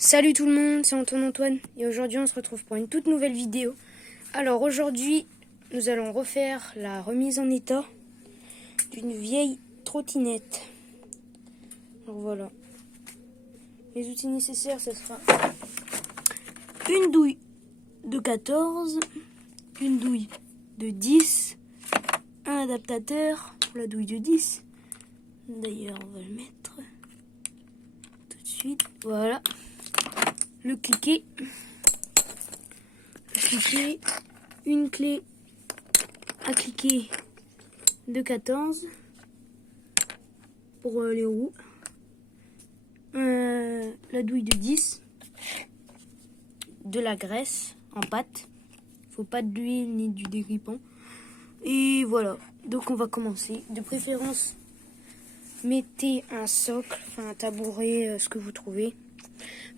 Salut tout le monde, c'est Antoine et aujourd'hui on se retrouve pour une toute nouvelle vidéo. Alors aujourd'hui nous allons refaire la remise en état d'une vieille trottinette. Alors voilà, les outils nécessaires, ce sera une douille de 14, une douille de 10, un adaptateur pour la douille de 10. D'ailleurs on va le mettre tout de suite, voilà. Le cliquet, une clé à cliquer de 14 pour les roues, la douille de 10, de la graisse en pâte, faut pas de l'huile ni du dégrippant, et voilà. Donc on va commencer. De préférence mettez un socle, enfin un tabouret, ce que vous trouvez.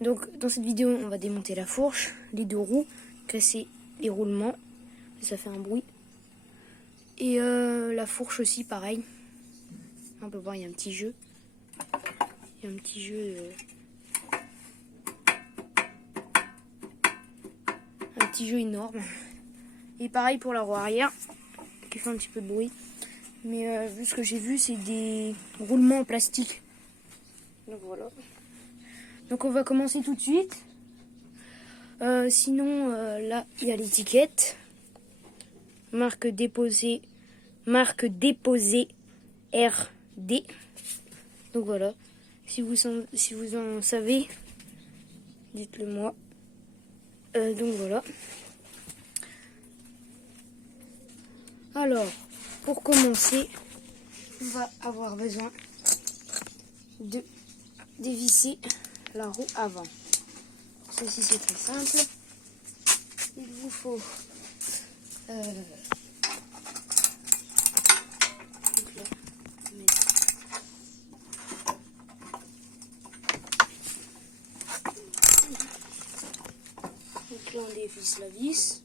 Donc dans cette vidéo on va démonter la fourche, les deux roues, casser les roulements, ça fait un bruit, et la fourche aussi pareil. On peut voir, il y a un petit jeu, un petit jeu énorme, et pareil pour la roue arrière qui fait un petit peu de bruit, mais vu ce que j'ai vu c'est des roulements en plastique. Donc voilà. Donc on va commencer tout de suite. Sinon, là, il y a l'étiquette. Marque déposée RD. Donc voilà. Si vous en savez, dites-le moi. Donc voilà. Alors, pour commencer, on va avoir besoin de dévisser la roue avant. Ceci c'est très simple. Il vous faut donc là, on dévisse la vis.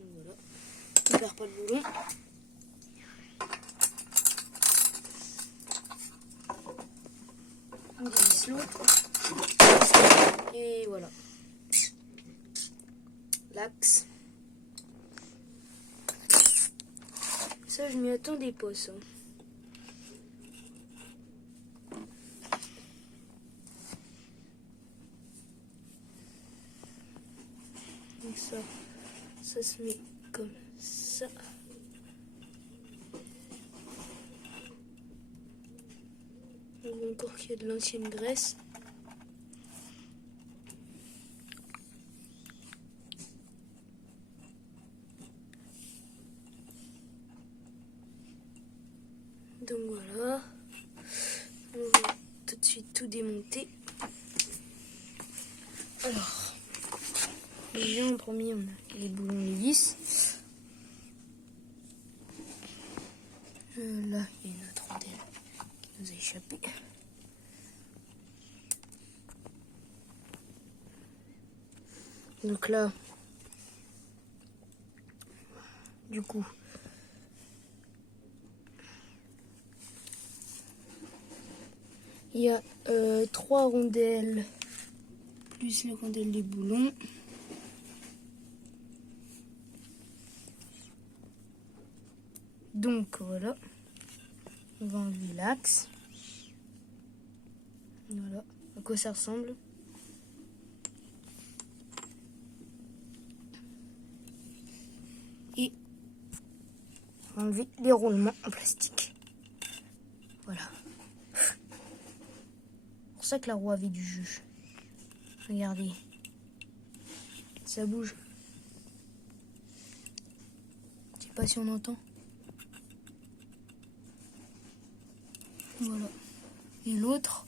Voilà. On ne perd pas le boulon. On dévisse l'autre. Et voilà. L'axe. Ça, je m'y attendais pas, ça. Donc ça se met comme ça. On voit encore qu'il y a de l'ancienne graisse. Donc voilà, on va tout de suite tout démonter. Alors, déjà en premier on a les boulons, les vis. Là il y a une autre rondelle qui nous a échappé. Donc là, du coup, il y a 3 rondelles plus les rondelles des boulons. Donc voilà, on va enlever l'axe. Voilà à quoi ça ressemble. Et on va enlever les roulements en plastique. Voilà. C'est pour ça que la roue avait du jus. Regardez, ça bouge. Je sais pas si on entend. Voilà. Et l'autre,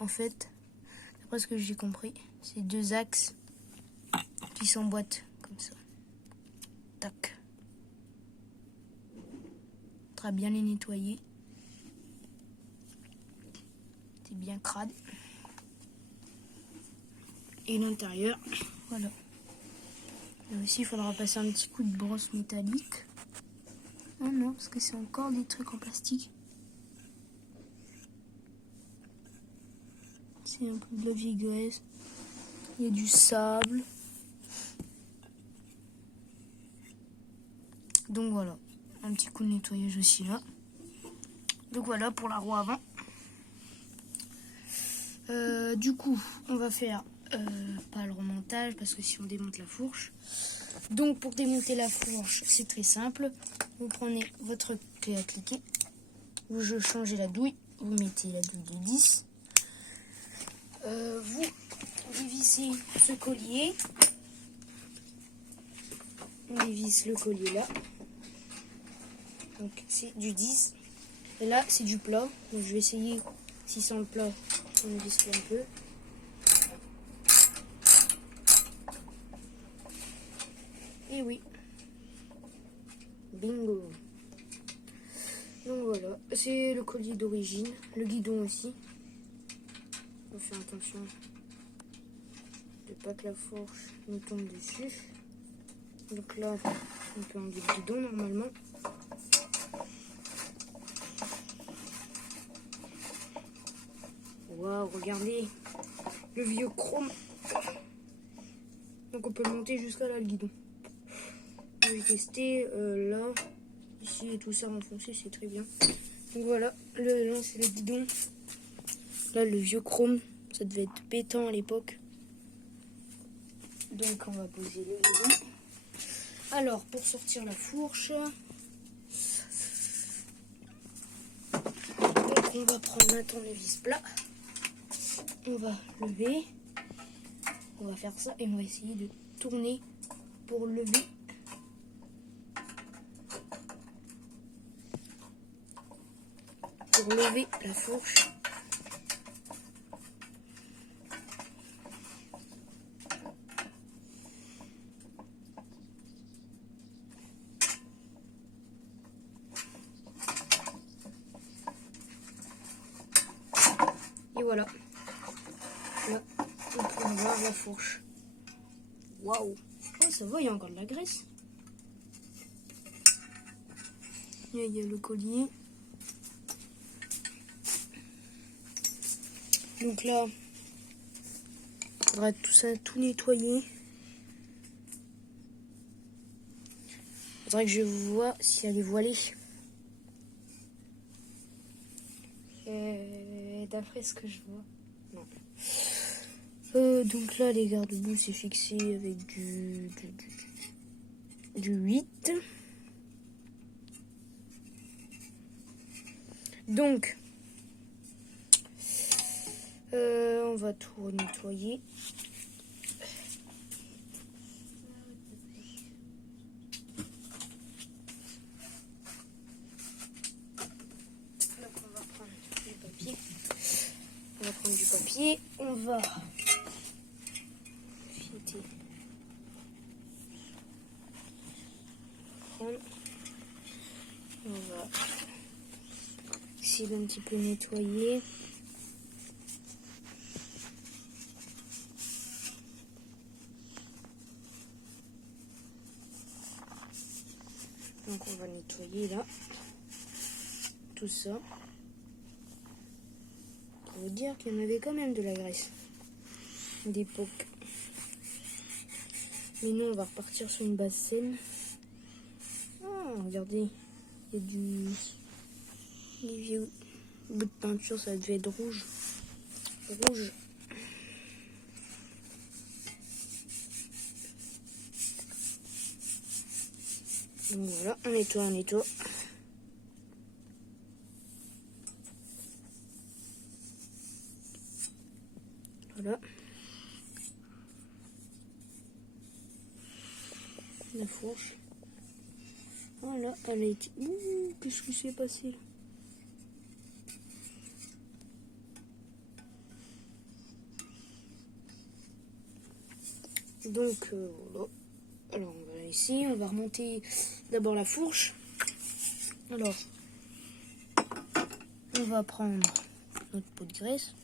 en fait, d'après ce que j'ai compris, c'est 2 axes qui s'emboîtent comme ça. Tac. Il faudra bien les nettoyer. C'est bien crade. Et l'intérieur, voilà. Là aussi, il faudra passer un petit coup de brosse métallique. Ah non, parce que c'est encore des trucs en plastique. c'est un peu de la vieille graisse. Il y a du sable. Donc voilà, un petit coup de nettoyage aussi là. Donc voilà pour la roue avant. Du coup, on va faire pas le remontage parce que si on démonte la fourche. Donc pour démonter la fourche, c'est très simple. Vous prenez votre clé à cliquer, vous changez la douille, vous mettez la douille de 10. Vous dévissez ce collier. On dévisse le collier là. Donc c'est du 10. Et là c'est du plat. Donc je vais essayer, si sans le plat, on dévisse un peu. Et oui. Bingo. Donc voilà, c'est le collier d'origine, le guidon aussi. On fait attention de pas que la fourche nous tombe dessus. Donc là, on peut enlever le guidon normalement. Waouh, regardez le vieux chrome. Donc on peut le monter jusqu'à là le guidon. Je vais tester là, ici et tout ça enfoncé, c'est très bien. Donc voilà, là c'est le guidon. Là le vieux chrome, ça devait être pétant à l'époque. Donc on va poser le guidon. Alors pour sortir la fourche, donc on va prendre un tournevis plat. On va lever. On va faire ça et on va essayer de tourner pour lever. Pour lever la fourche. Et voilà. Là, on peut avoir la fourche. Waouh! Oh, ça va, il y a encore de la graisse. Et il y a le collier. Donc là, il faudra tout nettoyer. Il faudrait que je vois si elle est voilée. D'après ce que je vois, non. Donc là, les garde-boue, c'est fixé avec du 8. Donc, on va tout nettoyer. Donc, on va prendre du papier. On va fileter. On va essayer d'un petit peu nettoyer. Donc on va nettoyer là tout ça. Pour vous dire qu'il y en avait quand même de la graisse d'époque. Mais nous on va repartir sur une base saine. Ah, regardez, il y a des vieux bouts de peinture, ça devait être rouge. Donc voilà, on nettoie. Voilà. La fourche. Voilà, elle a été... Ouh, qu'est-ce qui s'est passé? Donc voilà. Alors on va ici, on va remonter d'abord la fourche. Alors, on va prendre notre pot de graisse.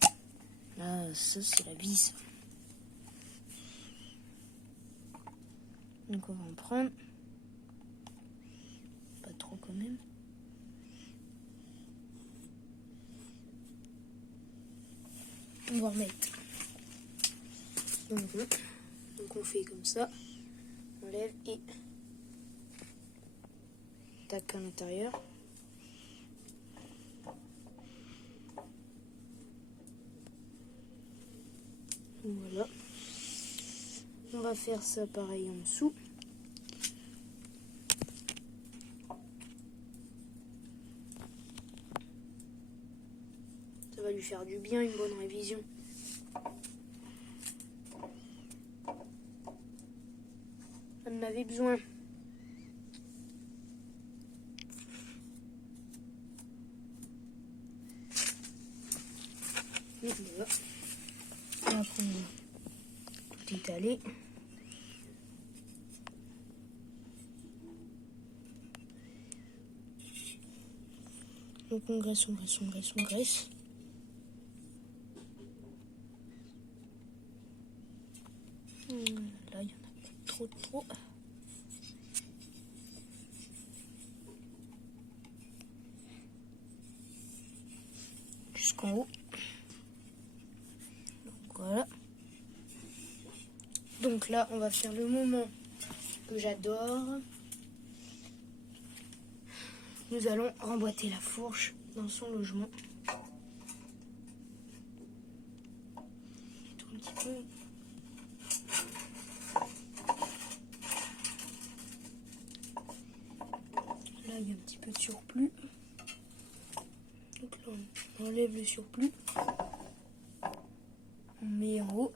Là, ça c'est la vis. Donc on va en prendre. Pas trop quand même. on va remettre. Donc on fait comme ça. On lève et tac à l'intérieur. Voilà. On va faire ça pareil en dessous. Ça va lui faire du bien, une bonne révision. On en avait besoin. Donc voilà. Après, tout est allé. Donc on graisse. Là, il y en a pas trop. Jusqu'en haut. Donc voilà. Donc là, on va faire le moment que j'adore. Nous allons remboîter la fourche dans son logement. Tout un petit peu. Là, il y a un petit peu de surplus. Donc là, on enlève le surplus. On met en haut.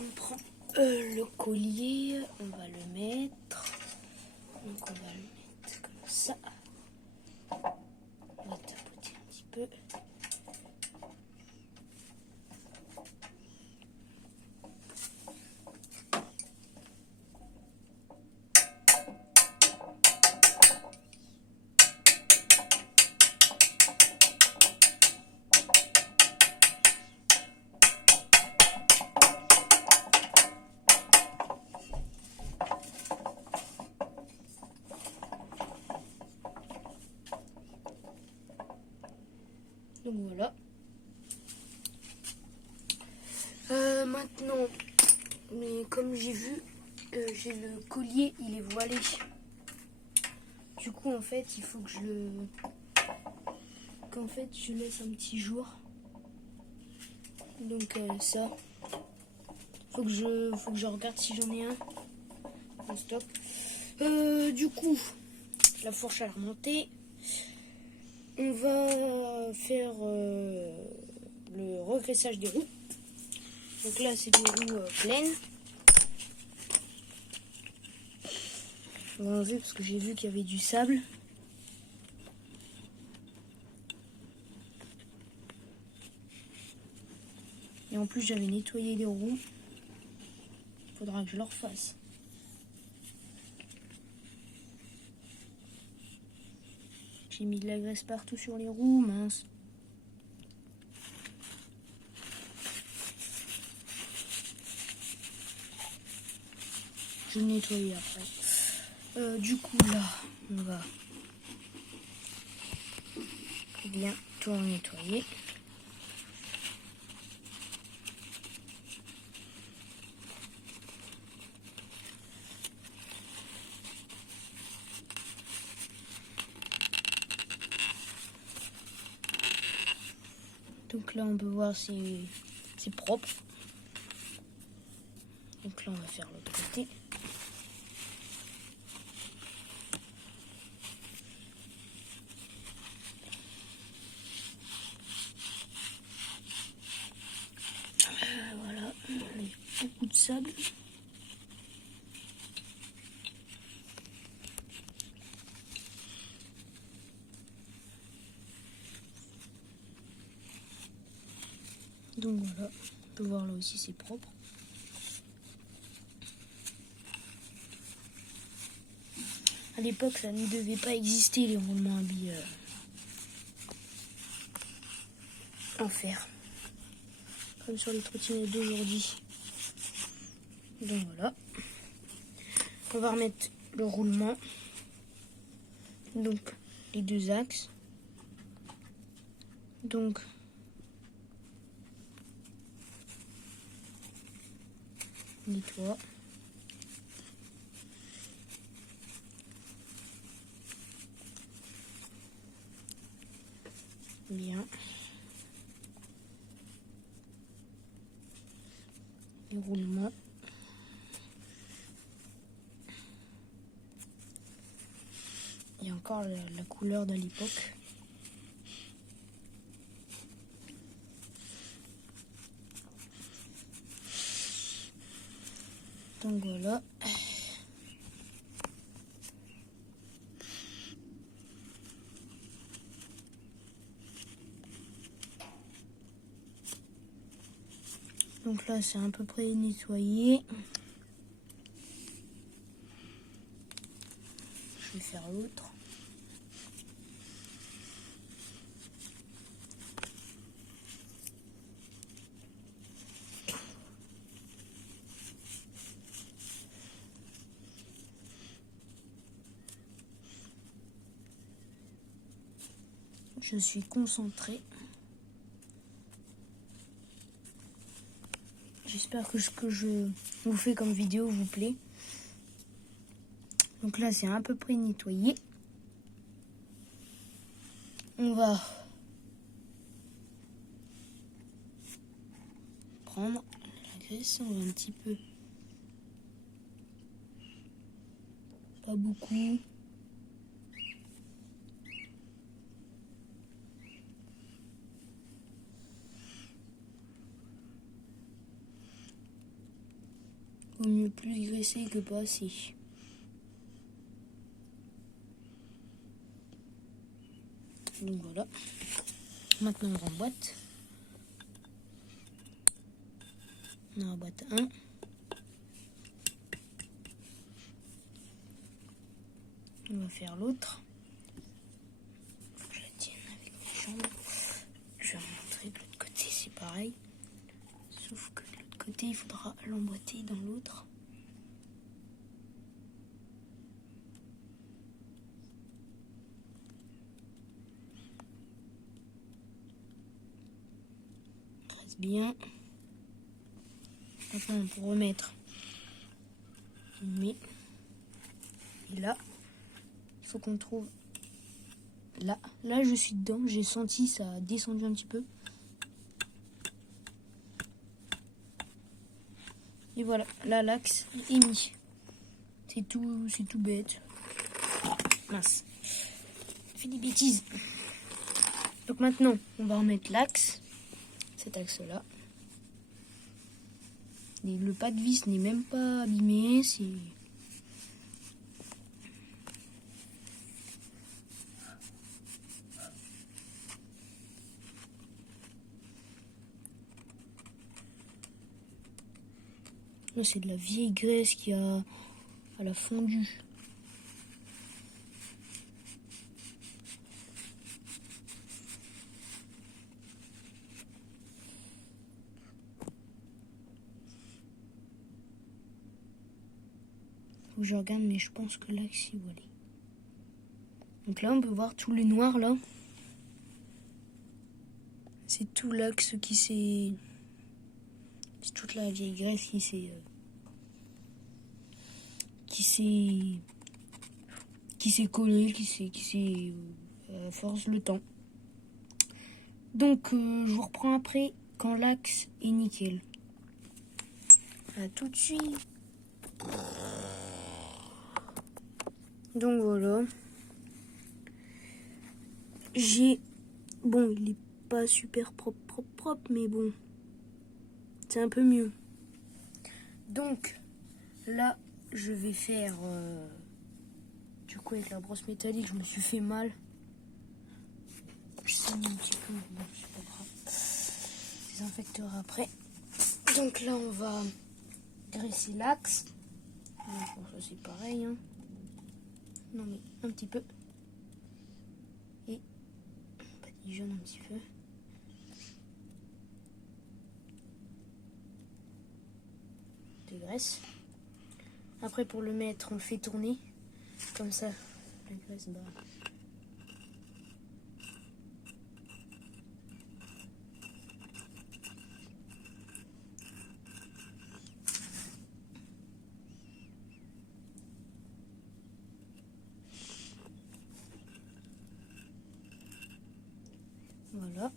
On prend le collier. On va le mettre. Donc on va le mettre comme ça. On va tapoter un petit peu. Donc voilà. Maintenant, mais comme j'ai vu, j'ai le collier, il est voilé. Du coup, en fait, il faut que je laisse un petit jour. Donc ça, faut que je regarde si j'en ai un en stock. Du coup, la fourche à remonter. On va faire le regraissage des roues. Donc là, c'est des roues pleines. On va enlever parce que j'ai vu qu'il y avait du sable. Et en plus, j'avais nettoyé les roues. Il faudra que je le refasse. J'ai mis de la graisse partout sur les roues, mince. Je vais le nettoyer après. Du coup, là, on va bien tout nettoyer. Donc là, on peut voir si c'est propre. Donc là, on va faire l'autre côté. Voilà, il y a beaucoup de sable. Donc voilà, on peut voir là aussi c'est propre. À l'époque, ça ne devait pas exister les roulements à billes en fer, comme sur les trottinettes d'aujourd'hui. Donc voilà, on va remettre le roulement, donc les deux axes. Donc nettoie. Bien. Déroulement. Il y a encore la couleur de l'époque. Donc voilà. Donc là, c'est à peu près nettoyé. Je vais faire l'autre. Je suis concentrée. J'espère que ce que je vous fais comme vidéo vous plaît. Donc là, c'est à peu près nettoyé. On va prendre la graisse, on va un petit peu, pas beaucoup. Vaut mieux plus graisser que pas assez. Donc voilà. Maintenant on remboîte. On remboîte un. On va faire l'autre. Faut que je la tienne avec mes jambes. Je vais vous montrer de l'autre côté, c'est pareil. Sauf que de l'autre côté, il faudra l'emboîter dans l'autre. Reste bien. Maintenant, pour remettre, on met. Et là, il faut qu'on trouve. Là, je suis dedans. J'ai senti ça a descendu un petit peu. Et voilà, là l'axe est mis. C'est tout bête. Mince. Je fais des bêtises. Donc maintenant, on va remettre l'axe. Cet axe-là. Le pas de vis n'est même pas abîmé. C'est... Là, c'est de la vieille graisse qui a à la fondue. Faut que je regarde, mais je pense que l'axe est volé. Donc là, on peut voir tous les noirs là. C'est tout l'axe qui s'est... C'est toute la vieille graisse qui s'est collée, qui s'est à force le temps. Donc je vous reprends après quand l'axe est nickel. À tout de suite. Donc voilà. Bon, il est pas super propre, mais bon. C'est un peu mieux. Donc là, je vais faire... Du coup, avec la brosse métallique, je me suis fait mal. Je saigne un petit peu, bon, c'est pas grave. Désinfectera après. Donc là, on va graisser l'axe. Bon, ça c'est pareil. Hein. Non, mais un petit peu. Et badigeonne un petit peu. De graisse. Après, pour le mettre, on le fait tourner. Comme ça, la graisse bat. Voilà.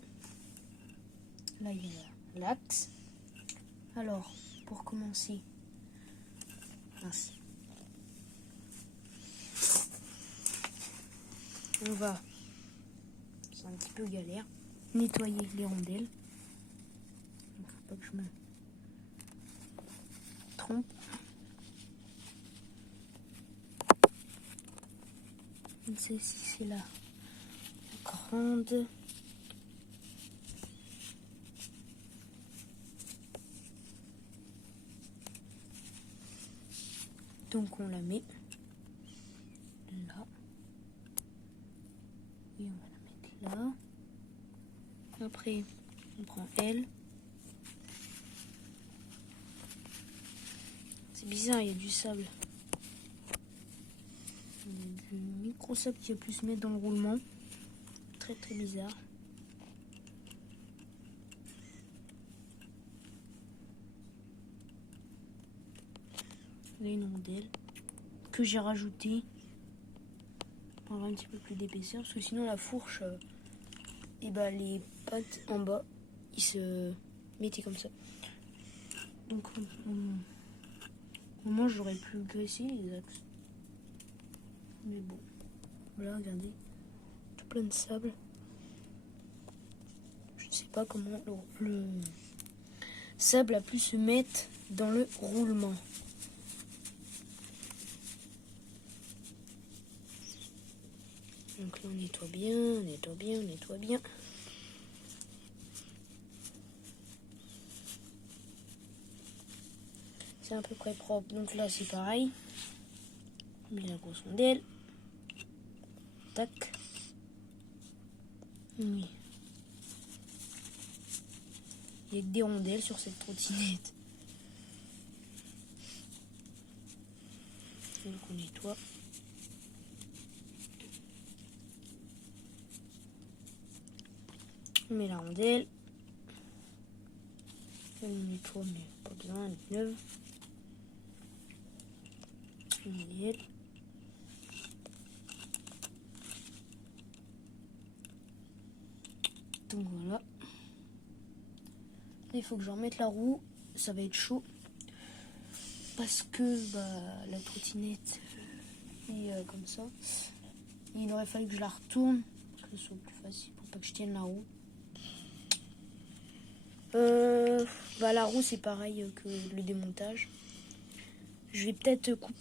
Là, il y a l'axe. Alors, pour commencer, ainsi. On va, c'est un petit peu galère, nettoyer les rondelles. Il ne faut pas que je me trompe. C'est la grande. Donc on la met là. Et on va la mettre là. Après, on prend elle. C'est bizarre, il y a du sable. Il y a du micro-sable qui a pu se mettre dans le roulement. Très très bizarre. Là, une rondelle que j'ai rajoutée pour avoir un petit peu plus d'épaisseur. Parce que sinon la fourche, et bah, les pattes en bas, ils se mettaient comme ça. Donc au moins j'aurais pu graisser les axes. Mais bon, voilà, regardez, tout plein de sable. Je ne sais pas comment le sable a pu se mettre dans le roulement. Donc là on nettoie bien, on nettoie bien, on nettoie bien. C'est à peu près propre. Donc là c'est pareil. On met la grosse rondelle. Tac. Oui. Il y a que des rondelles sur cette trottinette. Donc on nettoie. On met la rondelle. On nettoie, mais pas besoin, elle est neuve. On met elle. Donc voilà. Il faut que je remette la roue. Ça va être chaud. Parce que la trottinette est comme ça. Et il aurait fallu que je la retourne. Pour que ce soit plus facile. Pour pas que je tienne la roue. La roue c'est pareil que le démontage. Je vais peut-être